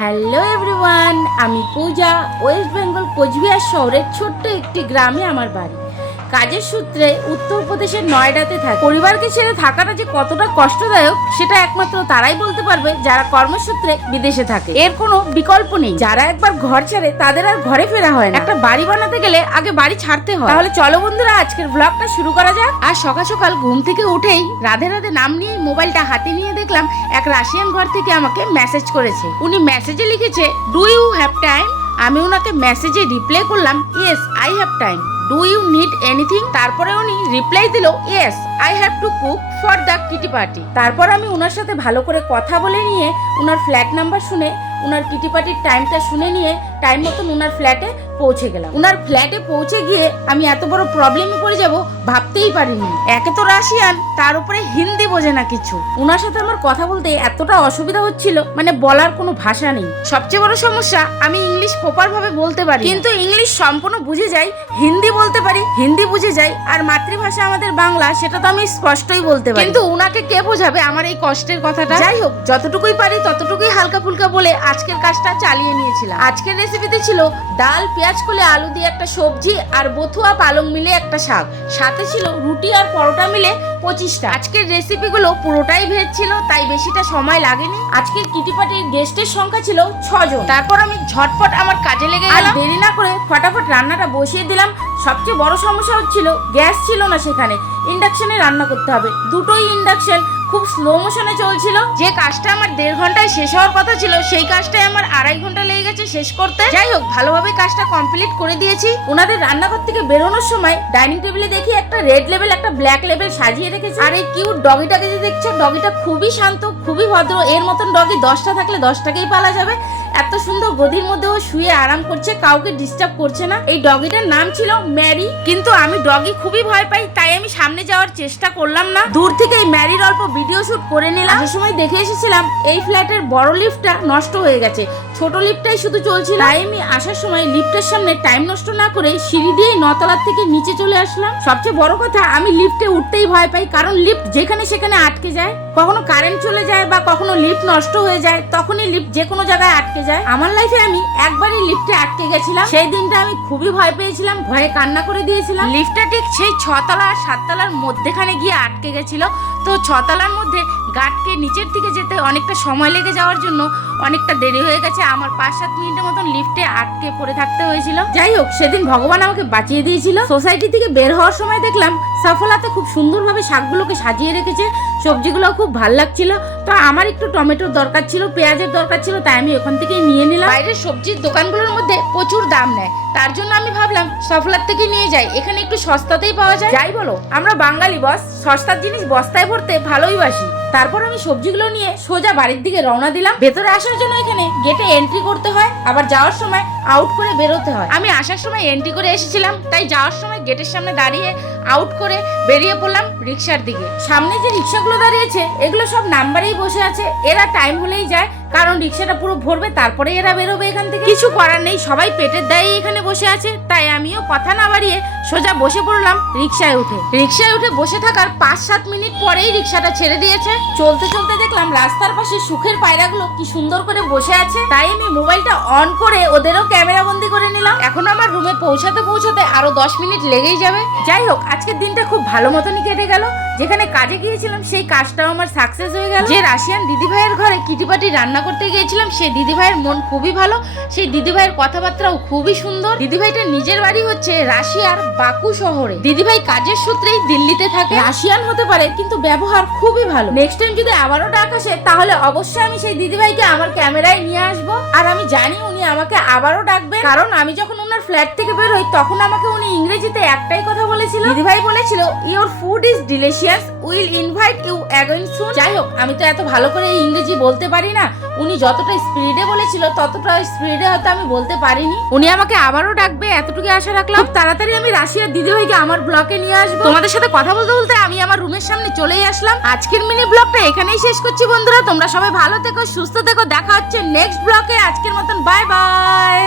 Hello everyone, আমি পূজা। West Bengal Cooch Behar শহরের ছোট্ট একটি গ্রামে আমার বাড়ি। কাজের সূত্রে উত্তরপ্রদেশের নয়ডাতে থাকে। পরিবারকে ছেড়ে থাকাটা যে কতটা কষ্টদায়ক সেটা একমাত্র তারাই বলতে পারবে যারা কর্মসূত্রে বিদেশে থাকে। এর কোনো বিকল্প নেই। যারা একবার ঘর ছাড়ে তাদের আর ঘরে ফেরা হয় না। একটা বাড়ি বানাতে গেলে আগে বাড়ি ছাড়তে হয়। তাহলে চলো বন্ধুরা, আজকের ব্লগটা শুরু করা যাক। আর সকাল সকাল ঘুম থেকে উঠেই রাধে রাধে নাম নিয়ে মোবাইলটা হাতে নিয়ে দেখলাম এক রাশিয়ান ঘর থেকে আমাকে মেসেজ করেছে। উনি মেসেজে লিখেছে, ডু ইউ হ্যাভ টাইম। আমি ওনাকে মেসেজে রিপ্লাই করলাম, yes I have time, do you need anything. তারপরে উনি রিপ্লাই দিল, yes I have to cook for the kitty party. তারপর আমি ওনার সাথে ভালো করে কথা বলে নিয়ে ওনার ফ্ল্যাট নাম্বার শুনে ওনার কিটি পার্টির টাইমটা শুনে নিয়ে টাইম মতন ওনার ফ্ল্যাটে পৌঁছে গেলাম। ওনার ফ্ল্যাটে পৌঁছে গিয়ে আমি এত বড় প্রবলেমে পড়ে যাব ভাবতেই পারিনি। একে তো রাশিয়ান, তার উপরে হিন্দি বোঝে না কিছু। ওনার সাথে আমার কথা বলতে এতটা অসুবিধা হচ্ছিল, মানে বলার কোনো ভাষা নেই। সবচেয়ে বড় সমস্যা, আমি ইংলিশ প্রপার ভাবে বলতে পারি, কিন্তু ইংলিশ সম্পূর্ণ বুঝে যাই। হিন্দি বলতে পারি, হিন্দি বুঝে যাই, আর মাতৃভাষা আমাদের বাংলা, সেটা তো আমি স্পষ্টই বলতে পারি। কিন্তু ওনাকে কে বোঝাবে আমার এই কষ্টের কথাটা? যাই হোক, যতটুকুই পারি ততটুকুই হালকা ফুলকা বলে আজকের কাজটা চালিয়ে নিয়েছিলাম। আজকের রেসিপিতে ছিল ডাল, পেঁয়াজ কলে আলু দিয়ে একটা সবজি, আর বথুয়া পালং মিলে একটা শাক। সাথে ছিল রুটি আর পরোটা মিলে 25টা। আজকের রেসিপিগুলো পুরোটাই ভেজ ছিল, তাই বেশিটা সময় লাগেনি। আজকের কিটি পার্টির গেস্টের সংখ্যা ছিল 6 জন। তারপর আমি ঝটপট আমার কাজে লেগে গেলাম। দেরি না করে ফটাফট রান্নাটা বসিয়ে দিলাম। সবচেয়ে বড় সমস্যা হচ্ছিল, গ্যাস ছিল না সেখানে, ইন্ডাকশনে রান্না করতে হবে। দুটোই ইন্ডাকশন খুব স্লো মোশনে চলছিল। যে কাজটা আমার 1.5 ঘন্টায় শেষ হওয়ার কথা ছিল, সেই কাজটাই আমার 2.5 ঘন্টা লেগে গেছে শেষ করতে। যাই হোক, ভালোভাবে কাজটা কমপ্লিট করে দিয়েছি। ওনাদের রান্নাঘর থেকে বেরোনোর সময় ডাইনিং টেবিলে দেখি একটা রেড লেবেল, একটা ব্ল্যাক লেবেল সাজিয়ে রেখেছে। আর এই কিউট ডগিটাকে যে দেখছো, ডগিটা খুবই শান্ত, খুবই ভদ্র। এর মতন ডগি 10টা থাকলে 10টাকেই পালা যাবে। এত সুন্দর গদির মধ্যেও শুয়ে আরাম করছে, কাউকে ডিস্টার্ব করছে না। এই ডগিটার নাম ছিল ম্যারি। কিন্তু আমি ডগি খুবই ভয় পাই, তাই আমি সামনে যাওয়ার চেষ্টা করলাম না। দূর থেকে এই ম্যারির অল্প ভিডিও শুট করে নিলাম। আসার সময় দেখে এসেছিলাম এই ফ্ল্যাটের বড় লিফটটা নষ্ট হয়ে গেছে, ছোট লিফটটাই শুধু চলছিল। তাই আমি আসার সময় লিফটের সামনে টাইম নষ্ট না করে সিঁড়ি দিয়ে 9 তলার থেকে নিচে চলে আসলাম। সবচেয়ে বড় কথা, আমি লিফটে উঠতেই ভয় পাই, কারণ লিফট যেখানে সেখানে আটকে যায়। কখনো কারেন্ট চলে যায় বা কখনো লিফট নষ্ট হয়ে যায়, তখনই লিফট যে কোনো জায়গায় আটকে যায়। আমার লাইফে আমি একবারই লিফটে আটকে গেছিলাম। সেই দিনটা আমি খুবই ভয় পেয়েছিলাম, ভয়ে কান্না করে দিয়েছিলাম। লিফটটা ঠিক সেই 6 তলা আর 7 তলার মধ্যেখানে গিয়ে আটকে গেছিল। তো 6 তলার মধ্যে গার্ডকে নিচের দিকে যেতে অনেকটা সময় লেগে যাওয়ার জন্য অনেকটা দেরি হয়ে গেছে। আমার 5-7 মিনিটের মতন লিফটে আটকে পড়ে থাকতে হয়েছিল। যাই হোক, সেদিন ভগবান আমাকে বাঁচিয়ে দিয়েছিল। সোসাইটি থেকে বের হওয়ার সময় দেখলাম সফলাতে খুব সুন্দরভাবে শাকগুলোকে সাজিয়ে রেখেছে, সবজিগুলো খুব ভালো লাগছিল। তো আমার একটু টমেটোর দরকার ছিল, পেঁয়াজের দরকার ছিল, তাই আমি ওখান থেকেই নিয়ে নিলাম। বাইরের সবজির দোকানগুলোর মধ্যে প্রচুর দাম নেয়, তার জন্য আমি ভাবলাম সফলার থেকে নিয়ে যাই, এখানে একটু সস্তাতেই পাওয়া যায়। যাই বলো, আমরা বাঙালি বস, সস্তার জিনিস বস্তায় ভরতে ভালোই বাসি। তারপর আমি সবজিগুলো নিয়ে সোজা বাড়ির দিকে রওনা দিলাম। ভেতরে আসার জন্য এখানে গেটে এন্ট্রি করতে হয়, আবার যাওয়ার সময় আউট করে বেরোতে হয়। আমি আসার সময় এন্ট্রি করে এসেছিলাম, তাই যাওয়ার সময় গেটের সামনে দাঁড়িয়ে আউট করে বেরিয়ে পড়লাম রিক্সার দিকে। সামনে যে রিক্সাগুলো দাঁড়িয়েছে, এগুলো সব নাম্বারেই বসে আছে। এরা টাইম হলেই যায়, কারণ রিক্সাটা পুরো ভরবে, তারপরে এরা বেরোবে এখান থেকে। কিছু করার নেই, সবাই পেটের দায়ে এখানে বসে আছে। তাই আমিও কথা না বাড়িয়ে সোজা বসে পড়লাম রিক্সায় উঠে। রিক্সায় উঠে বসে থাকার 5-7 মিনিট পরেই রিক্সাটা ছেড়ে দিয়েছে। চলতে চলতে দেখলাম রাস্তার পাশে সুখের পায়রাগুলো কি সুন্দর করে বসে আছে। তাই আমি মোবাইলটা অন করে ওদেরও ক্যামেরা বন্দি করে নিলাম। এখন আমার রুমে পৌঁছাতে পৌঁছাতে আরো 10 মিনিট লেগেই যাবে। যাই হোক, আজকের দিনটা খুব ভালো মতনই কেটে গেল। যেখানে কাজে গিয়েছিলাম সেই কাজটাও আমার সাকসেস হয়ে গেল। যে রাশিয়ান দিদিভাইয়ের ঘরে কিটি পার্টি রান্না করতে গিয়েছিলাম, সেই দিদিভাইয়ের মন খুবই ভালো, সেই দিদিভাইয়ের কথাবার্তাও খুবই সুন্দর। দিদিভাইটার নিজের বাড়ি হচ্ছে রাশিয়ার বাকু শহরে। দিদিভাই কাজের সূত্রেই দিল্লিতে থাকে। রাশিয়ান হতে পারে, কিন্তু ব্যবহার খুবই ভালো। নেক্সট টাইম যদি আবারও ডাক আসে, তাহলে অবশ্যই আমি সেই দিদিভাইকে আমার ক্যামেরায় নিয়ে আসবো। আর আমি জানি উনি আমাকে আবারও ডাকবে, কারণ আমি যখন ওনার ফ্ল্যাট থেকে বের হই, তখন আমাকে উনি ইংরেজিতে একটাই কথা বলেছিল। দিদিভাই বলেছিল, your food is delicious, will invite you again soon. যাই হোক, আমি তো এত ভালো করে ইংরেজি বলতে পারি না। উনি যতটা স্পিডে বলেছিল, ততটা স্পিডে হয়তো আমি বলতে পারিনি। উনি আমাকে আবারও ডাকবে, এতটুকু আশা রাখলাম। খুব তাড়াতাড়ি আমি রাশিয়ার দিদিভাইকে আমার ব্লগে নিয়ে আসবো। তোমাদের সাথে কথা বলতে বলতে আমি আমার রুমের সামনে চলেই আসলাম। আজকের মিনি ব্লগটা এখানেই শেষ করছি বন্ধুরা। তোমরা সবাই ভালো থেকো, সুস্থ থেকো। দেখা হচ্ছে নেক্সট ব্লগে। আজকের মতন বাই বাই।